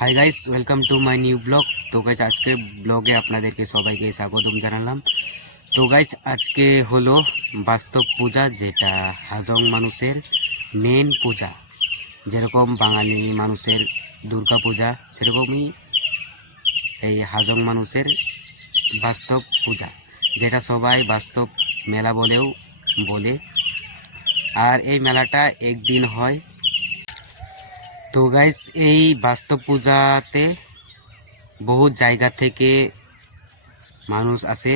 Hi guys, welcome to my new blog. তো guys, আজকের ব্লগে আপনাদেরকে সবাইকে স্বাগতম জানালাম। তো গাইস, আজকে হলো বাস্তব পূজা, যেটা হাজং মানুষের মেন পূজা। যেরকম বাঙালি মানুষের দুর্গা পূজা, সেরকমই এই হাজং মানুষের বাস্তব পূজা, যেটা সবাই বাস্তব মেলা বলেও বলে। আর এই মেলাটা একদিন হয়। তো গাইস, এই বাস্তব পূজাতে বহু জায়গা থেকে মানুষ আসে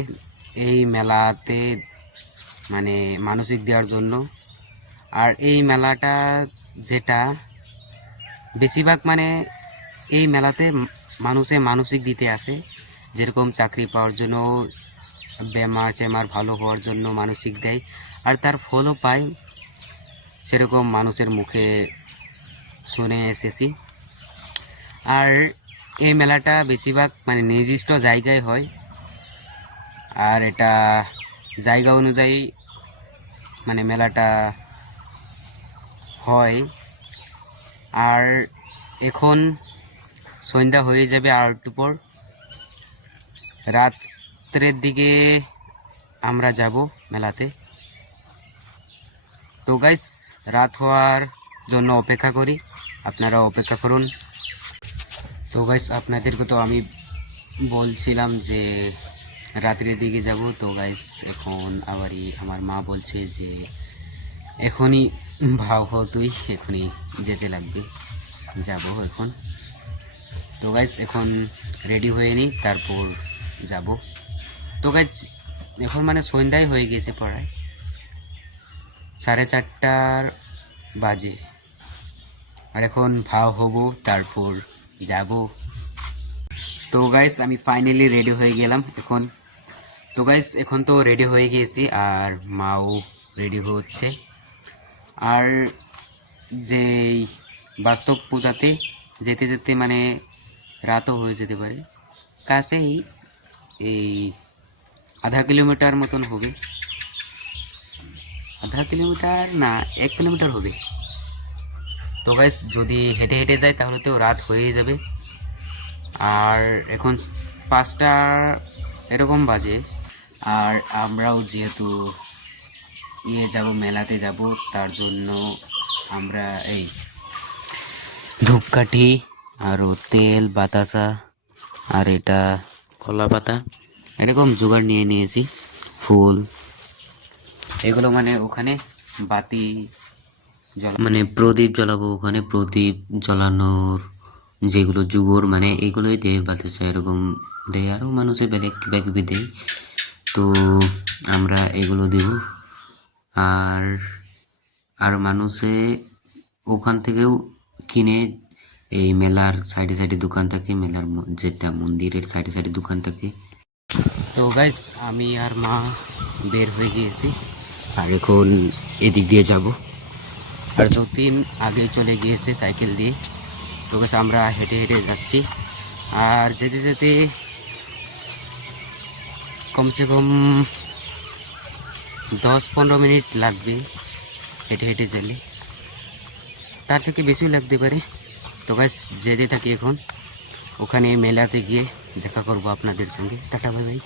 এই মেলাতে, মানে মানসিক দেওয়ার জন্য। আর এই মেলাটা যেটা বেশিরভাগ মানে এই মেলাতে মানুষে মানসিক দিতে আসে, যেরকম চাকরি পাওয়ার জন্য, বেমার চেমার ভালো হওয়ার জন্য মানসিক দেয়, আর তার ফলও পায়। সেরকম মানুষের মুখে শুনে এসেছি। আর এই মেলাটা বেশিরভাগ মানে নির্দিষ্ট জায়গায় হয়, আর এটা জায়গা অনুযায়ী মানে মেলাটা হয়। আর এখন সন্ধ্যা হয়ে যাবে, আর একটু পর রাত্রের দিকে আমরা যাব মেলাতে। তো গাইস, রাত হওয়ার জন্য অপেক্ষা করি, আপনারা অপেক্ষা করুন। তো গাইস, আপনাদেরকে তো আমি বলছিলাম যে রাত্রের দিকে যাব। তো গাইস, এখন আবারই আমার মা বলছে যে এখনই ভাব তুই এখনই যেতে লাগবে, যাব এখন। তো গাইস, এখন রেডি হয়ে নিই, তারপর যাব। তো গাইস, এখন মানে সন্ধ্যায় হয়ে গেছে, প্রায় 4:30 বাজে। আর এখন ভাও হব, তারপর যাব। তো গাইস, আমি ফাইনালি রেডি হয়ে গেলাম এখন। তো গাইস, এখন তো রেডি হয়ে গিয়েছি, আর মাও রেডি হচ্ছে। আর যে বাস্তব পূজাতে যেতে যেতে মানে রাতও হয়ে যেতে পারে। কাছেই এই আধা কিলোমিটার মতন হবে, আধা কিলোমিটার না 1 কিলোমিটার হবে। তো গাইস, যদি হেঁটে হেঁটে যায় তাহলে তো রাত হয়ে যাবে। আর এখন 5টা এরকম বাজে। আর আমরাও যেহেতু যাব, মেলাতে যাব, তার জন্য আমরা এই ধূপকাঠি আরও তেল, বাতাসা, আর এটা কলা পাতা, এরকম জোগাড় নিয়ে নিয়েছি। ফুল, এগুলো মানে ওখানে বাতি মানে প্রদীপ জ্বালাবো। ওখানে প্রদীপ জ্বালানোর যেগুলো জুগোর মানে এগুলোই দেয়, বাতাসা এরকম দেয়, আরও মানুষের বেলেগ কিবা কিবি দেয়। তো আমরা এগুলো দেব। আর আর মানুষে ওখান থেকেও কিনে, এই মেলার সাইডে সাইডে দোকান থাকে, মেলার যেটা মন্দিরের সাইডে সাইডে দোকান থাকে। তো গাইস, আমি আর মা বের হয়ে গিয়েছি, আর এখন এদিক দিয়ে যাব। আর যতীন আগে চলে গিয়েছে সাইকেল দিয়ে। তো গাইস, আমরা হেঁটে হেঁটে যাচ্ছি। আর যেতে যেতে কমসে কম 10-15 মিনিট লাগবে হেঁটে হেঁটে গেলে, তার থেকে বেশিও লাগতে পারে। তো গাইস, যেতে থাকি এখন। ওখানে মেলাতে গিয়ে দেখা করব আপনাদের সঙ্গে। Tata, bye bye.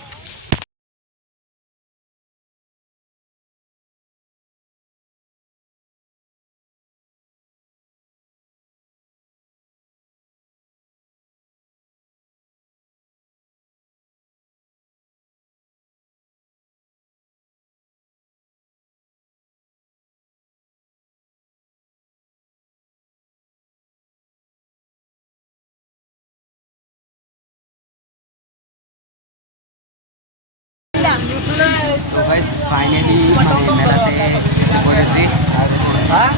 তো গাইস, ফাইনালি মেলাতে এসে পড়েছি। আর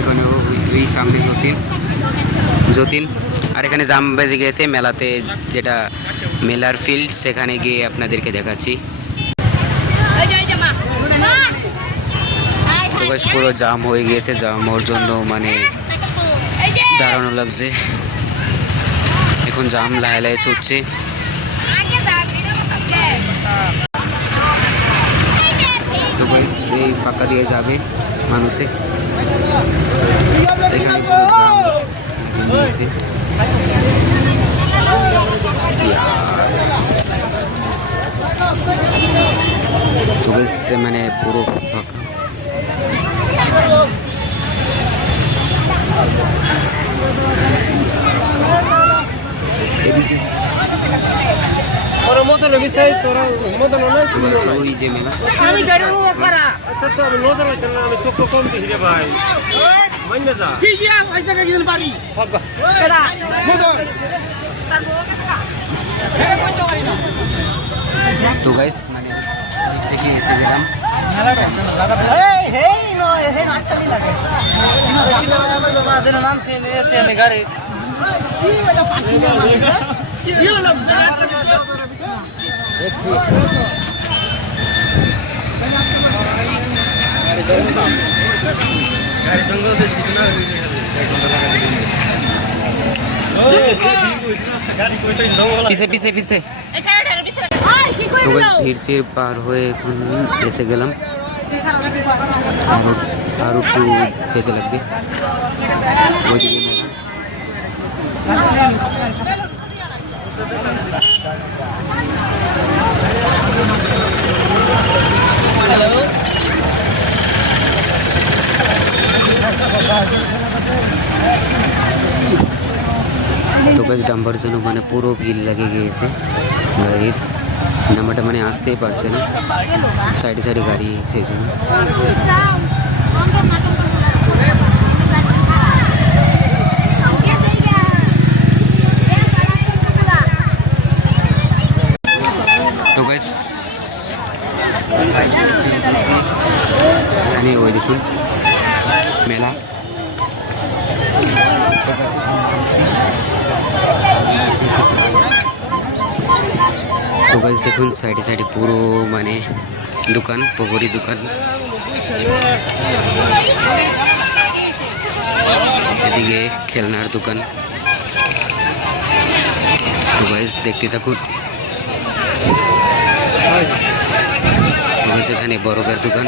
এখানে ওই সামনে যতীন। আর এখানে জাম বেজে গেছে মেলাতে, যেটা মেলার ফিল্ড, সেখানে গিয়ে আপনাদেরকে দেখাচ্ছি। তো গাইস, পুরো জাম হয়ে গিয়েছে, জাম হওয়ার জন্য মানে দাঁড়ানো লাগছে। এখন জাম লাহে লাহে ছুটছে। তো গাইস, এই ফাঁকা দিয়ে যাবে মানুষে। এখানে মানে পুরো ফাঁকা। ওই যে মেলা তো গাইস মানে দেখে এসে গেলাম। পিছে পিছে পিছে তো ভিড় চির পার হয়ে এখন এসে গেলাম। আরো একটু যেতে লাগবে ওইদিকে তো গাছ ডাম্বার জন্য মানে পুরো ভিড় লেগে গিয়েছে। গাড়ির নাম্বারটা মানে আসতেই পারছে না, সাইডে সাইডে গাড়ি সেই জন্য। তো গাছ এখানে ওই দেখুন মেলা। তো গাছ দেখুন সাইডে সাইডে পুরো মানে দোকান, পকড়ি দোকান। এদিকে খেলনার দোকান। তো গাছ দেখতে থাকুন। সেখানে বরফের দোকান।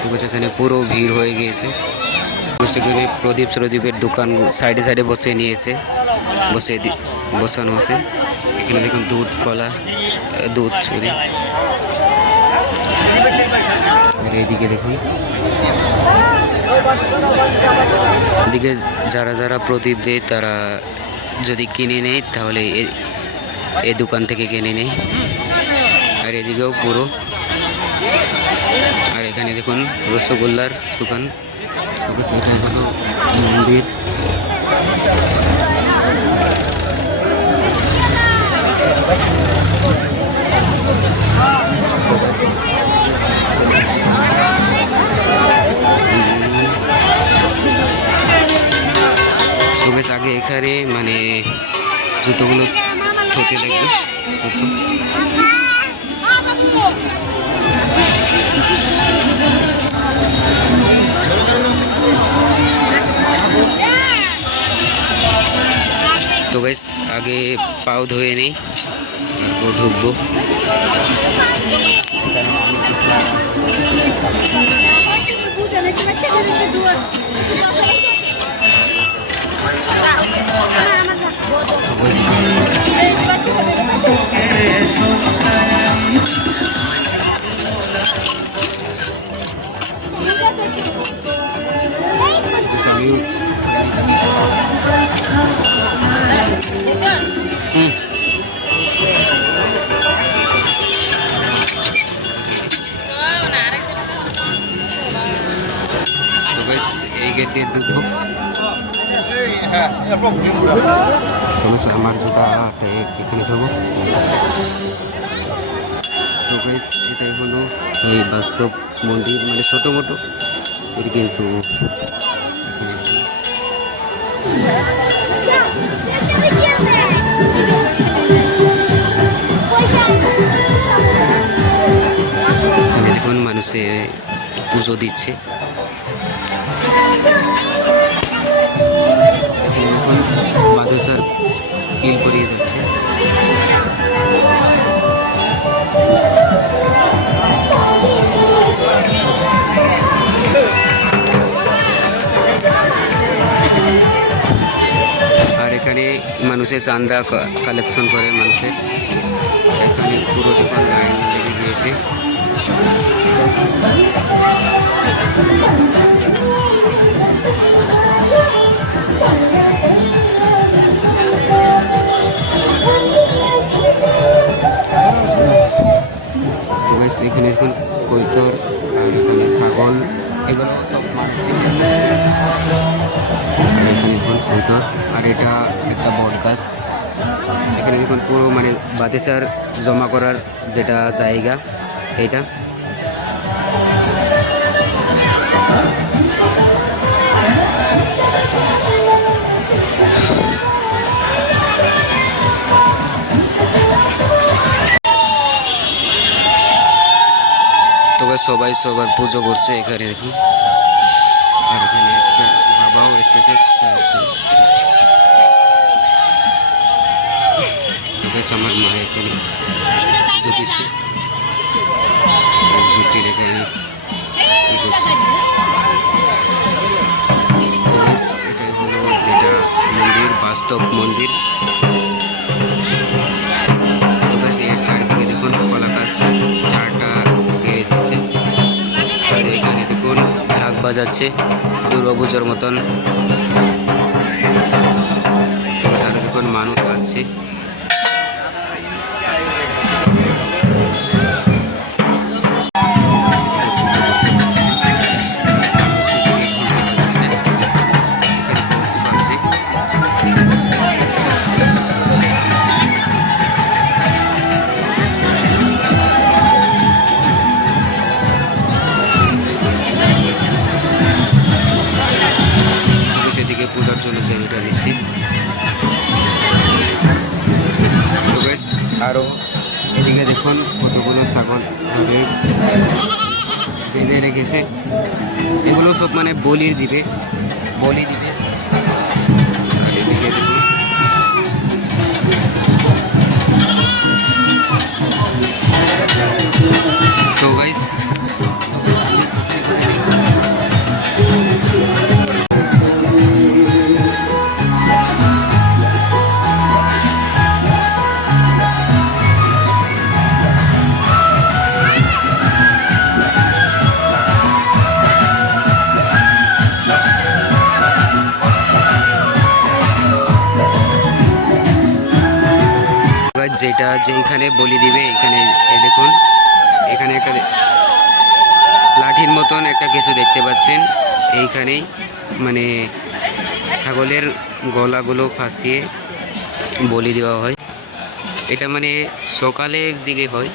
তো সেখানে পুরো ভিড় হয়ে গিয়েছে। সেখানে প্রদীপের দোকান সাইডে সাইডে বসে নিয়েছে, বসানো আছে। এখানে দেখুন দুধ, কলা, দুধ সরি। এইদিকে দেখুন, এদিকে যারা যারা প্রদীপ দেয় তারা যদি কিনে নেয় তাহলে এই দোকান থেকে কিনে নেয়। আর এদিকেও পুরো। আর এখানে দেখুন রসগোল্লার দোকান। সেটা হলো মন্দির। তো বেশ আগে এখানে মানে জুতোগুলো ধুতে লাগবে। তো গাইস আগে পাও ধুয়ে নেই, তারপর ঢুকবো। এই গেটে ঢুকবো। আমার জুতা এখানে ধরবো। তো বেশ এটাই হলো এই বাস্তব মন্দির, মানে ছোটো মোটো এর, কিন্তু দেখুন মানুষে পুজো দিচ্ছে। দেখুন মাদ্রাসার কিল করিয়ে যাচ্ছে। এখানে মানুষের চান্দা কালেকশন করে মানুষের। এখানে পুরো দোকান লাইন লেগে গিয়েছে। এখানে এখন কৈতর আর এখানে ছাগল এগুলো সব মানুষের। এখানে এখন কৈতর আর এটা একটা বট গাছ। এখানে দেখুন পুরো মানে বাতাসার জমা করার যেটা জায়গা এইটা। তবে সবাই সবার পুজো করছে এখানে দেখুন। আর এখানে একটা বাবাও এসেছে। আমার মা এখানে জুতি রেখে এটাই হলো যেটা মন্দির, বাস্তব মন্দির। তো বেশ এর চারিদিকে দেখুন কলা গাছ 4টা ঘিরে দিয়েছে। আর এখানে দেখুন ঢাক বাজাচ্ছে দুর্গাপুজোর মতন। সারা দেখুন মানুষ আছে। সেদিকে পূজার জন্য জেলুটা নিচ্ছি। আরও এদিকে দেখুন কতগুলো ছাগল বেঁধে রেখেছে। এগুলো সব মানে বলি দিবে। আর এদিকে দেখুন তো গাইস যেটা যেখানে বলি দিবে এখানে দেখুন এখানে একটা লাঠির মতন একটা কিছু দেখতে পাচ্ছেন। এইখানেই মানে ছাগলের গলাগুলো ফাঁসিয়ে বলি দেওয়া হয়। এটা মানে সকালের দিকে হয়।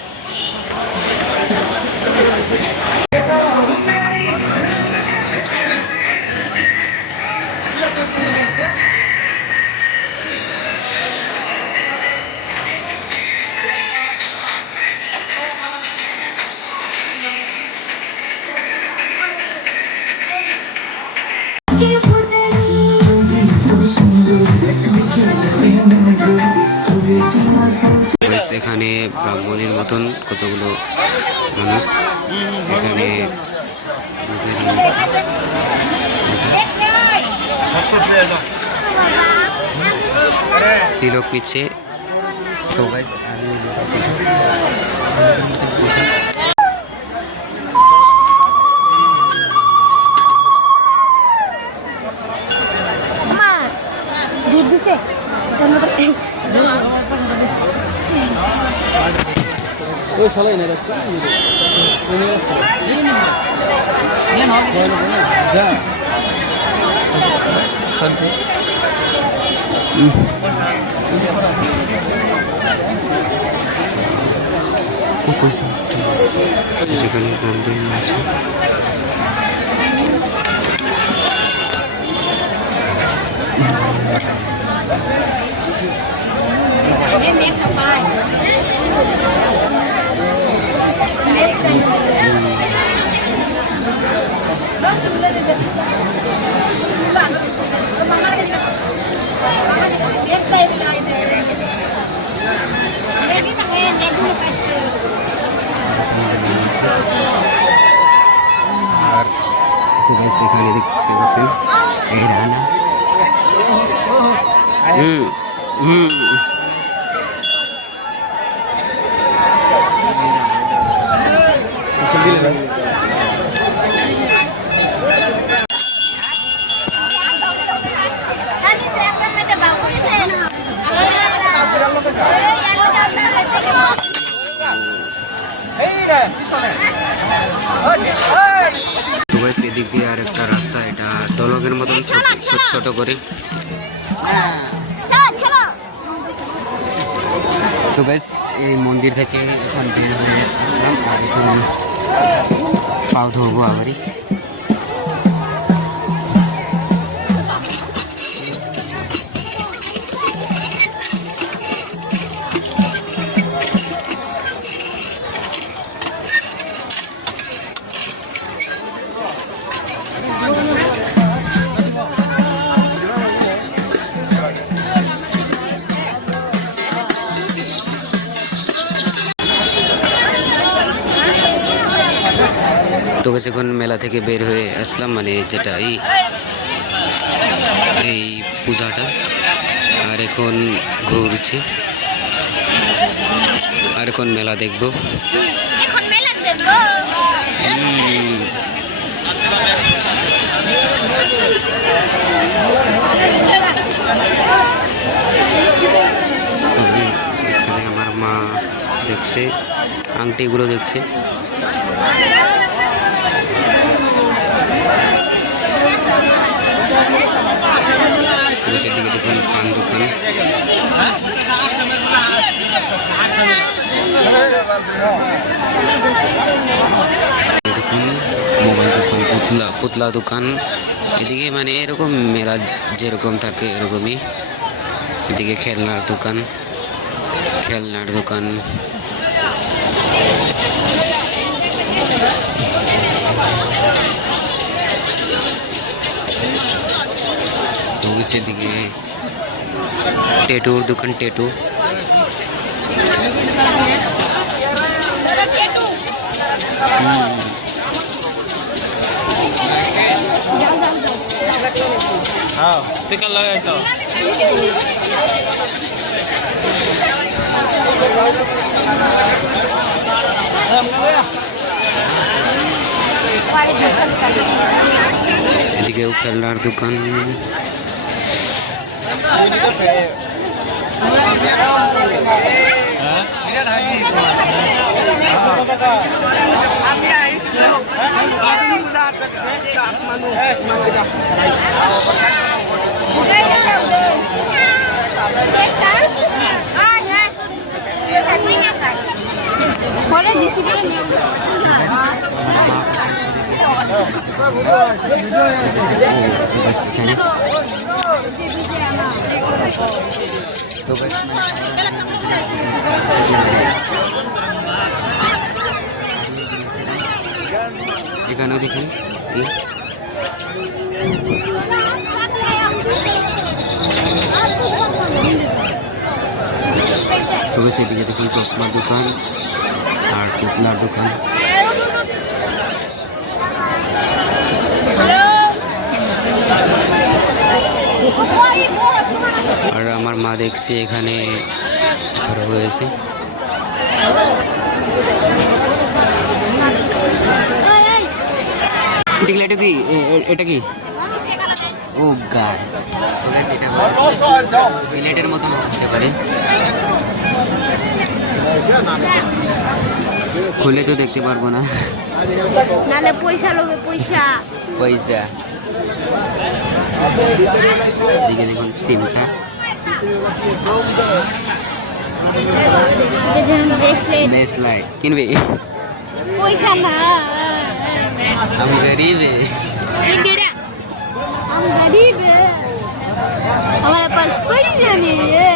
এখানে ব্রাহ্মণের মতন কতগুলো মানুষ এখানে তিলক নিচ্ছে। তো গাইস ওই সলাই না রাখছে যা যেখানে মন্দির আছে আর সেখানে দেখতে পাচ্ছেন এই রান্না হুম হুম তো গাইস এদিক দিয়ে আর একটা রাস্তা, এটা দলকের মতন ছোট ছোট ছোট করে। তো গাইস এই মন্দির থেকে এখন বের হয়ে আসলাম, আর এখন পাও ধোবো আবারই। তো গাইস এখন মেলা থেকে বের হয়ে আসলাম, মানে যেটা এই পূজাটা, আর এখন ঘুরছি, আর এখন মেলা দেখবো। সেখানে আমার মা দেখছে, আংটিগুলো দেখছে। সেদিকে দেখুন পান দোকান, দেখুন মোবাইল দোকান, পুতলা দোকান। এদিকে মানে এরকম মেলা যেরকম থাকে এরকমই। এদিকে খেলনার দোকান। সেদিকে টেটুর দোকান, টেটু। हाँ टिकट लगाए तो এদিকেও খেলনার দোকান। এখানেও দেখুন তবে সেদিকে দেখুন চশমার দোকান আর পুতলার দোকান। আর আমার মা দেখছি এখানে ঘর হয়েছে। এটা কি, এটা কি? ও গাছ, তবে সেটা প্লেটের মতন হতে পারে, খুলে তো দেখতে পারবো না, নালে পয়সা লোবে পয়সা। এদিকে দেখুন সিমটা, ব্রেসলাইট কিনবে? পয়সা না, हम गरीब है, हम गरीब है, हमारे पास पैसा नहीं है।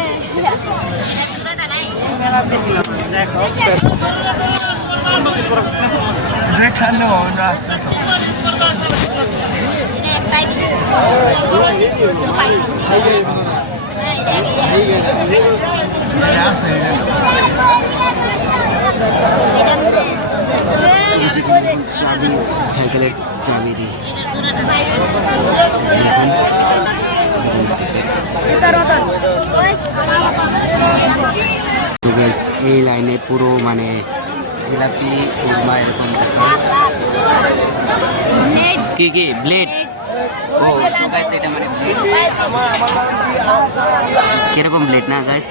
চাবি, সাইকেলের চাবি দিই। তো guys, এই লাইনে পুরো মানে জিলাপি উপমা এরকম দেখায়। কি কি ব্লেড? ও তো guys, এটা মানে ব্লেড কিরকম ব্লেড না গাইস?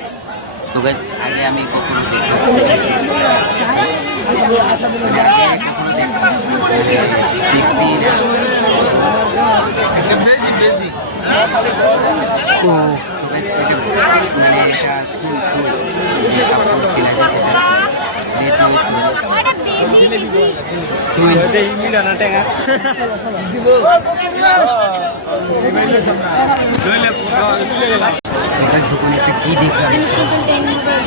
তো গাইস আগে আমি কখনো দেখছি না। ও তো গাইস এটা মানে এটা সুই সুই কাপড় সিলাই যায় সেটা ব্লেড নয় সুই দেখুন একটা কি দেখলাম।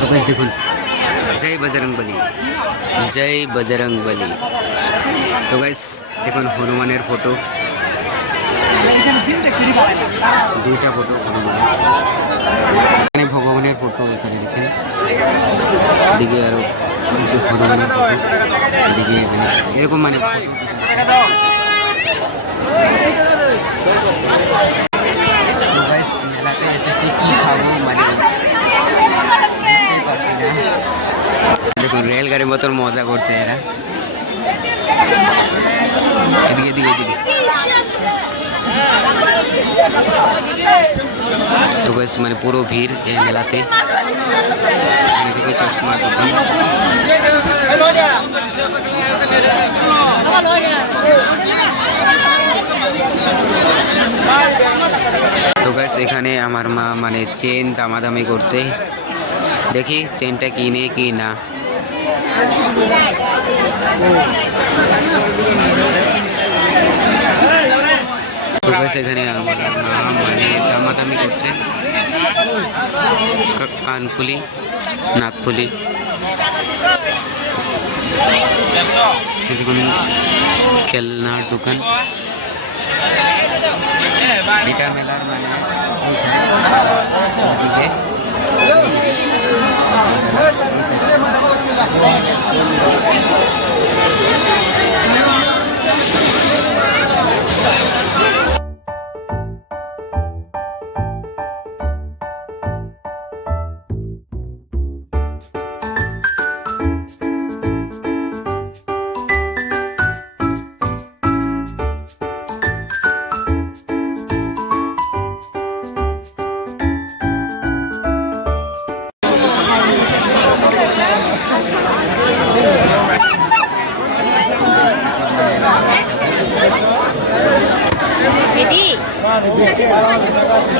তো গাইস দেখুন, জয় বজরং বলি, জয় বজরং বলি। তো গাইস দেখুন হনুমানের ফটো, দুইটা ফটো হনুমানের, এখানে ভগবানের ফটো এখানে দেখেন, এদিকে আরো কিছু হনুমানের ফটো, এদিকে মানে এরকম মানে মেলাতে এসেছি কি খাবো মানে বুঝতেই পারছি না। দেখুন রেলগাড়ির মতন মজা করছে এরা, এদিকে এদিকে এদিকে। তো বেশ মানে পুরো ভিড় এই মেলাতে, এদিকে চশমার দোকান। তো গাইস এখানে আমার মা মানে চেন দামাদামি করছে, দেখি চেনটা কিনে কি না। তো গাইস এখানে আমার মা মানে দামাদামি করছে, কানফুলি নাকফুলি। দেখুন খেলনার দোকান, এটা মেলার মানে ওদিকে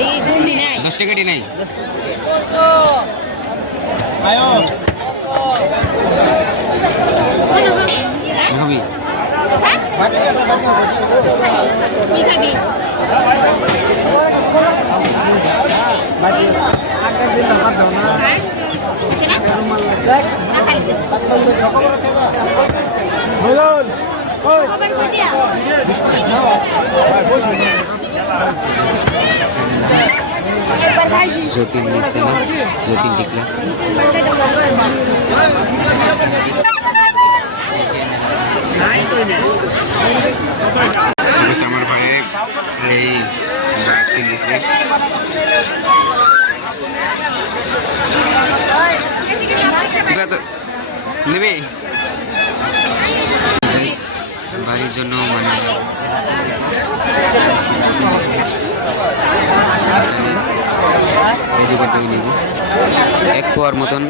এই গুন্ডি নাই 10 টাকাটি নাই। খাবি? কি খাবি? যতীন নিচ্ছে না, যতীন টিকলা। আমার ভাই এই দিচ্ছে, তো নেবে বাড়ির জন্য মানে এই দোকানটাকে নিব 1 পোয়ার মতন।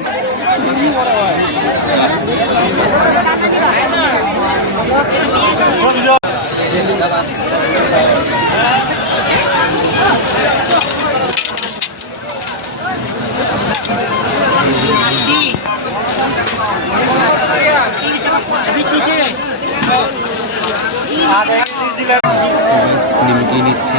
নিমকি নিচ্ছে,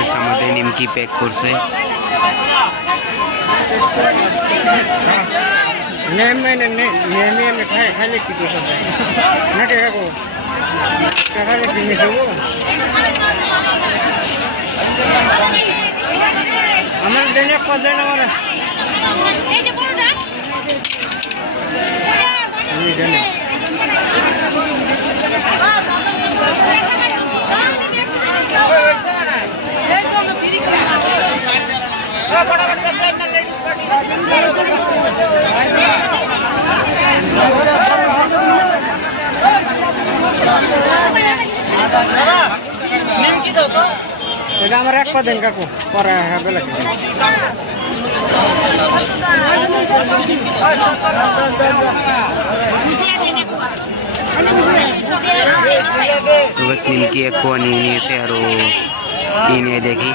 গাইস আমাদের নিমকি প্যাক করছে। খাইলে কি না কাকু খাইলে কি দেবো আমার দেনে দেন আমার এটা আমার এক পা দেন কাকু পরে হবে লাগে তো बस নিমকি এক পোয়া নিয়ে নিয়েছে আরো কিনে দেখি।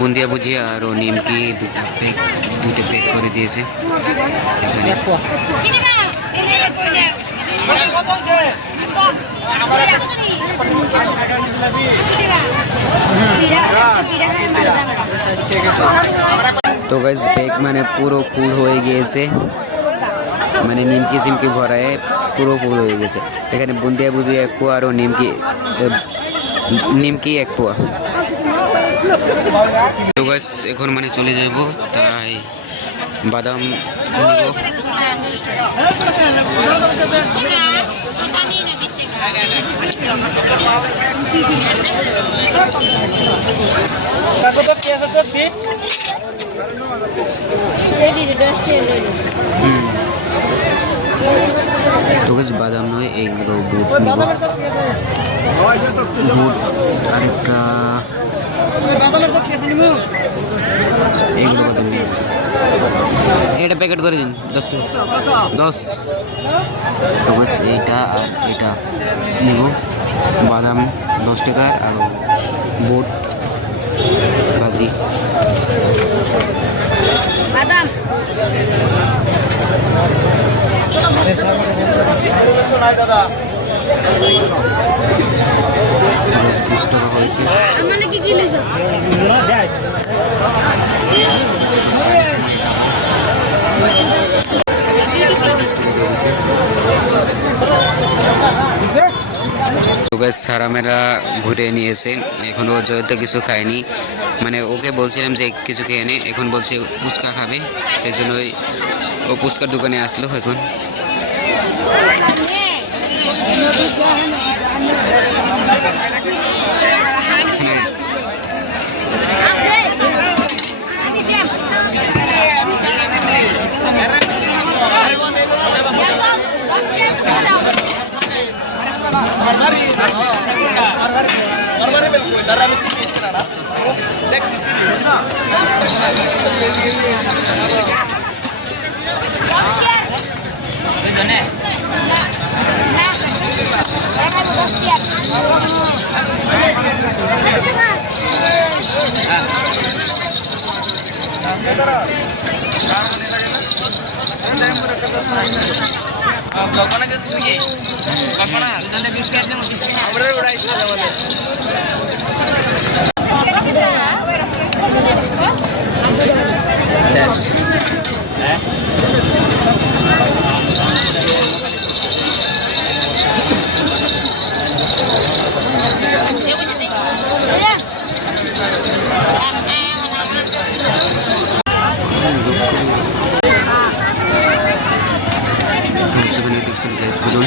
বুন্দিয়া ভুজিয়া আর নিমকি দুটো প্যাক করে দিয়েছে এখানে। তো গাইস ব্যাগ মানে পুরো ফুল হয়ে গিয়েছে, মানে নিমকি সিমকি ভরায় পুরো ফুল হয়ে গেছে। এখানে বুন্দিয়া ভুজিয়া এক পোয়া আর নিমকি এক পোয়া। তো গাইস এখন মানে চলে যাব, তাই বাদাম নিব। তো গাইস বাদাম নয়, এইগুলো বুট নিব। বুট আরেকটা এইগুলো বাদাম নিব। এটা প্যাকেট করে দিন 10 টাকা 10। তো গাইস এইটা আর এটা নিব, বাদাম 10 টাকা আর বুট ভাজি বাদাম দাদা 20 টাকা হয়েছে। আমার কি কিনেছ? তো গাইস সারামেরা ঘুরে নিয়েছে, এখনো জয়তো কিছু খায়নি। মানে ওকে বলছিলাম যে কিছু খেয়ে নে, এখন বলছে ফুচকা খাবে, সেই জন্যই ও ফুচকার দোকানে আসলো এখন। সেখানে দেখছেন গ্যাস বেলুন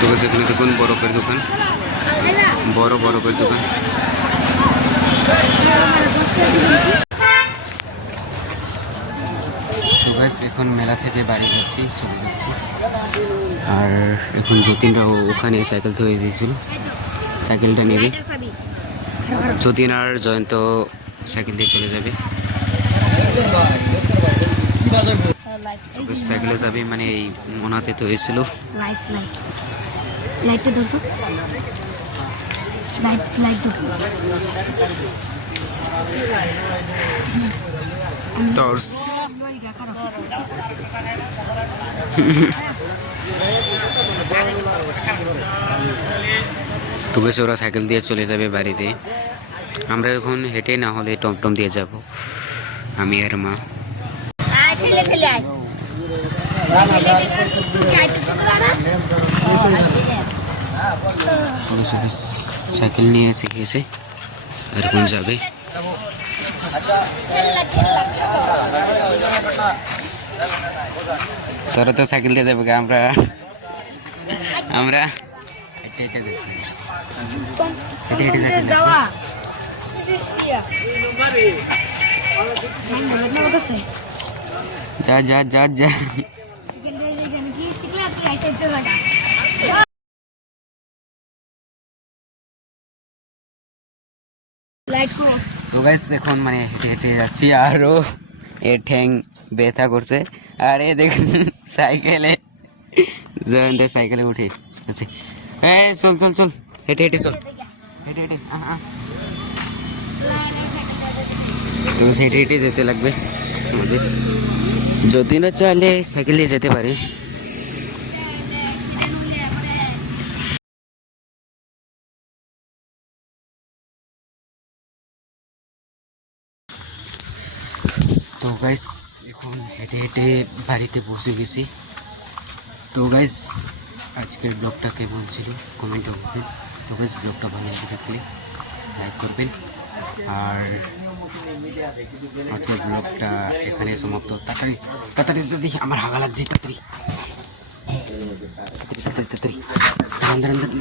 তো সেখানে দেখুন বরফের দোকান, বড় বরফের দোকান। তো গাইস এখন মেলা থেকে বাড়ি যাচ্ছি, চলে যাচ্ছি। আর এখন যতীনরাও ওখানে সাইকেল ধুয়ে দিয়েছিল, সাইকেলটা নেবে। যতীন আর জয়ন্ত সাইকেল দিয়ে চলে যাবে। তো সাইকেলে যাবে মানে এই মনাতে তো হয়েছিল। লাইট লাইট লাইটটা ধরো, লাইট লাইট টর্চ তো বেশ ওরা সাইকেল দিয়ে চলে যাবে বাড়িতে, আমরা এখন হেঁটে না হলে টমটম দিয়ে যাব আমি আর মা। ঠেলে ঠেলে আয়, ঠেলে ঠেলে তুই আইতে তো না। সাইকেল নিয়ে এসে গেছে আর এখন যাবে। তোরা তো সাইকেল দিয়ে যাবে, আমরা আমরা হেঁটে হেঁটে যাবো। হেঁটে হেঁটে যাবো। যাওয়া যা যা যা যা। তো গাইস এখন মানে হেঁটে হেঁটে যাচ্ছি, আরও এর ঠ্যাং ব্যথা করছে। আর এ দেখুন সাইকেলে জয়ন্তের সাইকেলে উঠে আছে। হ্যাঁ চল চল চল, হেঁটে হেঁটে চল, হেঁটে হেঁটে তো হেঁটে হেঁটে যেতে লাগবে আমাদের। যদি না চাইলে সাইকেল দিয়ে যেতে পারি। তো গাইস এখন হেঁটে হেঁটে বাড়িতে পৌঁছে গেছি। তো গাইস আজকের ব্লগটা কেমন ছিল কমেন্টে বলবেন। তো গাইস ব্লগটা ভালো লেগে থাকলে লাইক করবেন, আর আজকের ব্লগটা এখানে সমাপ্ত। তাড়াতাড়ি তাড়াতাড়ি তাড়াতাড়ি, আমার হাগা লাগছে, তাড়াতাড়ি তাড়াতাড়ি তাড়াতাড়ি তাড়াতাড়ি।